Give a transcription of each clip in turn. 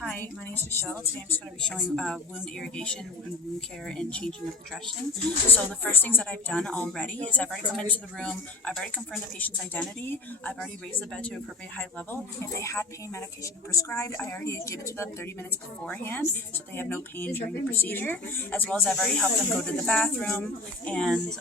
Hi, my name is Michelle. Today I'm just going to be showing wound irrigation and wound care and changing of the dressing. So the first things that I've done already is I've already come into the room, I've already confirmed the patient's identity, I've already raised the bed to an appropriate height level. If they had pain medication prescribed, I already give it to them 30 minutes beforehand so they have no pain during the procedure, as well as I've already helped them go to the bathroom, and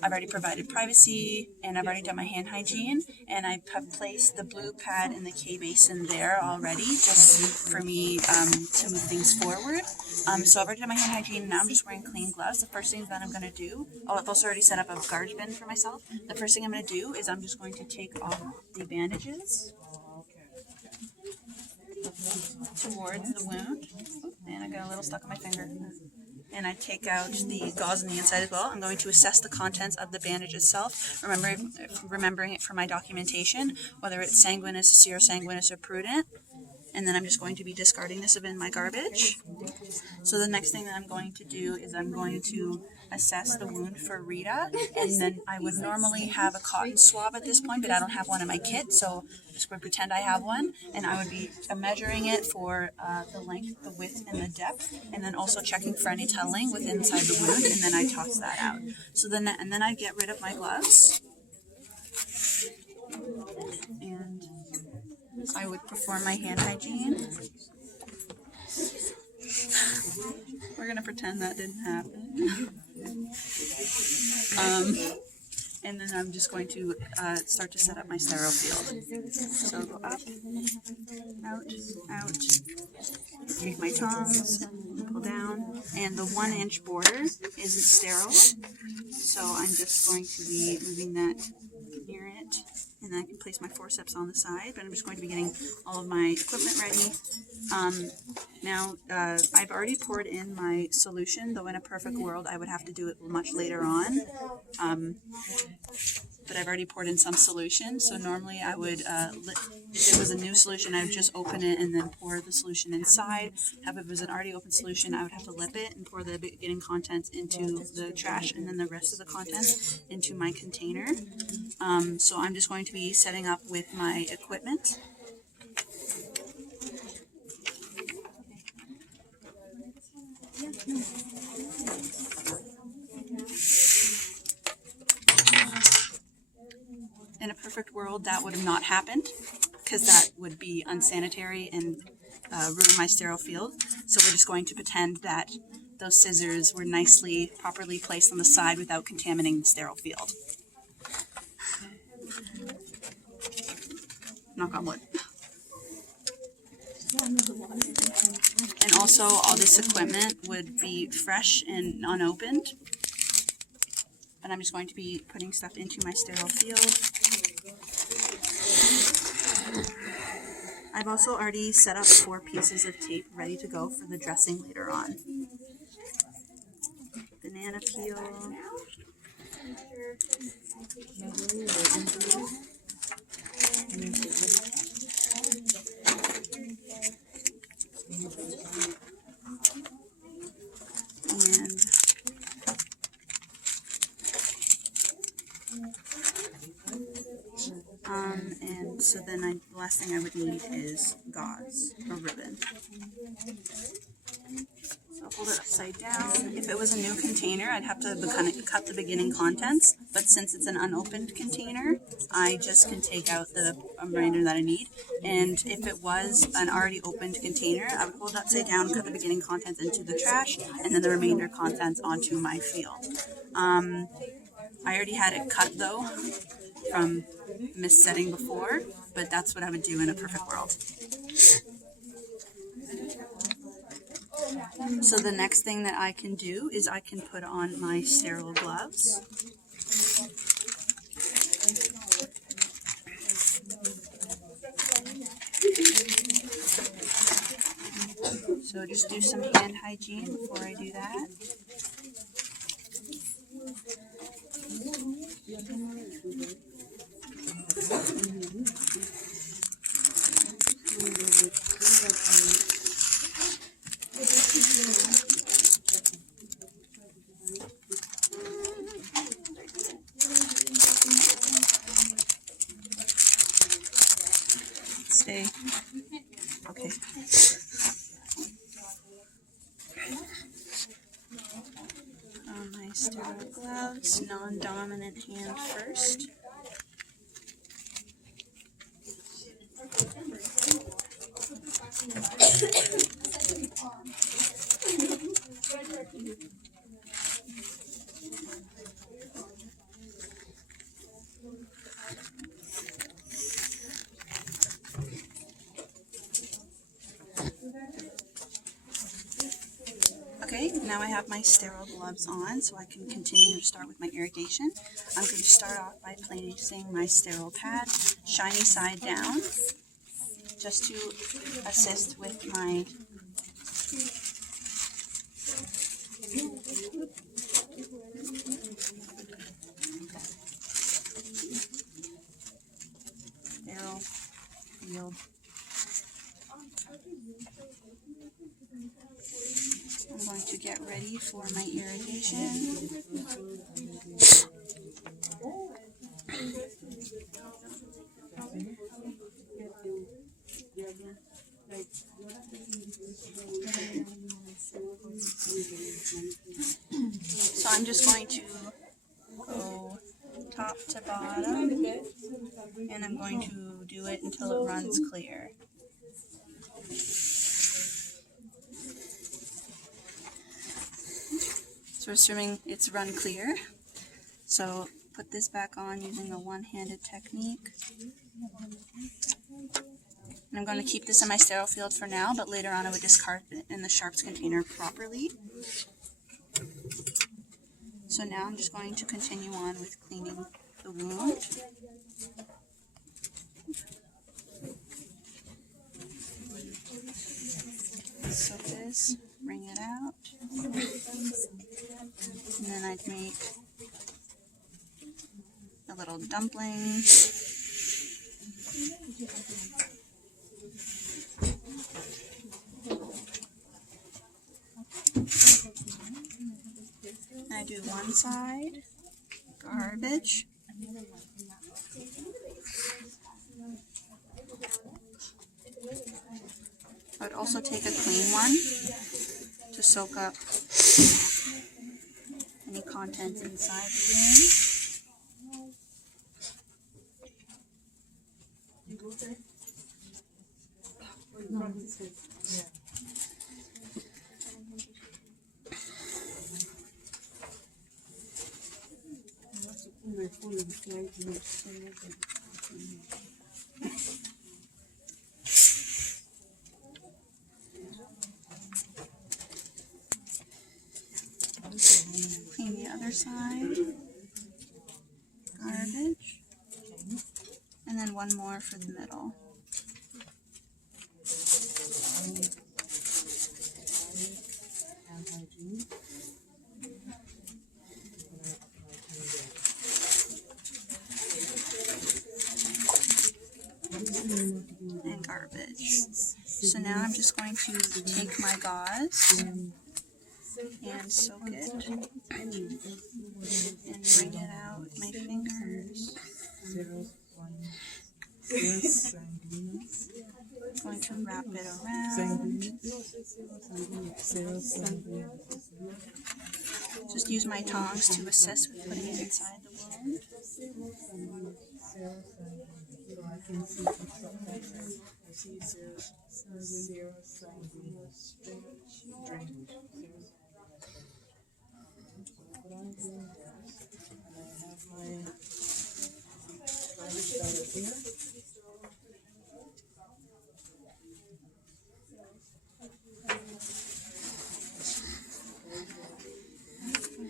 I've already provided privacy, and I've already done my hand hygiene, and I have placed the blue pad in the K-basin there already, just for me to move things forward. So I've already done my hand hygiene, and now I'm just wearing clean gloves. The first thing that I'm going to do, I've also already set up a garbage bin for myself. The first thing I'm going to do is I'm just going to take off the bandages towards the wound. And I got a little stuck on my finger. And I take out the gauze on the inside as well. I'm going to assess the contents of the bandage itself, remembering it for my documentation, whether it's sanguinous, serosanguinous, or prudent. And then I'm just going to be discarding this in my garbage. So the next thing that I'm going to do is I'm going to assess the wound for Rita, and then I would normally have a cotton swab at this point, but I don't have one in my kit, so I'm just going to pretend I have one, and I would be measuring it for the length, the width, and the depth, and then also checking for any tunneling within inside the wound, and then I toss that out. So then, and then I get rid of my gloves, and I would perform my hand hygiene. We're going to pretend that didn't happen. And then I'm just going to start to set up my sterile field. So go up, out, out, take my tongs, pull down, and the 1-inch border isn't sterile, so I'm just going to be moving that near it, and then I can place my forceps on the side, but I'm just going to be getting all of my equipment ready. Now, I've already poured in my solution, though in a perfect world I would have to do it much later on. But I've already poured in some solution, so normally I would, if it was a new solution, I would just open it and then pour the solution inside. If it was an already open solution, I would have to lip it and pour the beginning contents into the trash, and then the rest of the contents into my container. So I'm just going to be setting up with my equipment. In a perfect world, that would have not happened, because that would be unsanitary and ruin my sterile field. So we're just going to pretend that those scissors were nicely, properly placed on the side without contaminating the sterile field. Knock on wood. And also, all this equipment would be fresh and unopened. But I'm just going to be putting stuff into my sterile field. I've also already set up 4 pieces of tape ready to go for the dressing later on. Banana peel. And so then the last thing I would need is gauze or ribbon. So I'll hold it upside down. If it was a new container, I'd have to kind of cut the beginning contents, but since it's an unopened container, I just can take out the remainder that I need. And if it was an already opened container, I would hold it upside down, cut the beginning contents into the trash, and then the remainder contents onto my field. I already had it cut though from mis-setting before, but that's what I would do in a perfect world. So the next thing that I can do is I can put on my sterile gloves. So just do some hand hygiene before I do that. Stay. Okay. dominant hand first. Okay, now I have my sterile gloves on, so I can continue to start with my irrigation. I'm going to start off by placing my sterile pad, shiny side down, just to assist with my sterile field. I'm going to get ready for my irrigation. So I'm just going to go top to bottom, and I'm going to do it until it runs clear. So assuming it's run clear, so put this back on using a one-handed technique. And I'm going to keep this in my sterile field for now, but later on I would discard it in the sharps container properly. So now I'm just going to continue on with cleaning the wound. Soak this, wring it out, and then I'd make a little dumpling. I do one side, garbage. I would also take a clean one to soak up any contents inside the wound. Clean the other side, garbage, and then one more for the middle. And garbage. So now I'm just going to take my gauze and soak it and bring it out with my fingers. I'm going to wrap it around. Just use my tongs to assist with putting it inside the wound.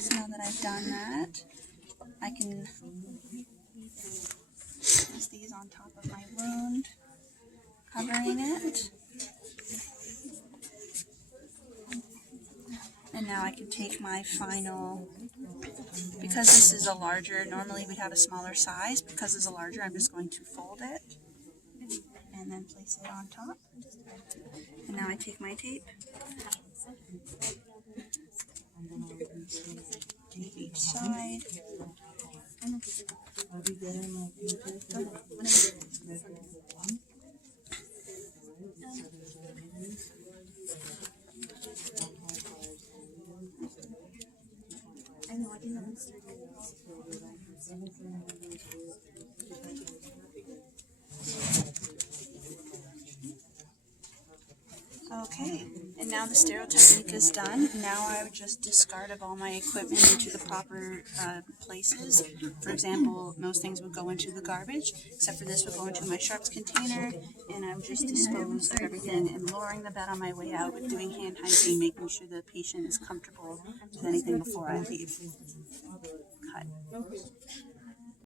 So now that I've done that, I can place these on top of my wound, covering it. And now I can take my final, because this is a larger, normally we'd have a smaller size, because it's a larger, I'm just going to fold it and then place it on top. And now I take my tape, tape each side. Okay, and now the sterile technique is done. Now I would just discard of all my equipment into the proper places. For example, most things would go into the garbage, except for this would go into my sharps container, and I would just dispose of everything and lowering the bed on my way out with doing hand hygiene, making sure the patient is comfortable with anything before I leave. Cut.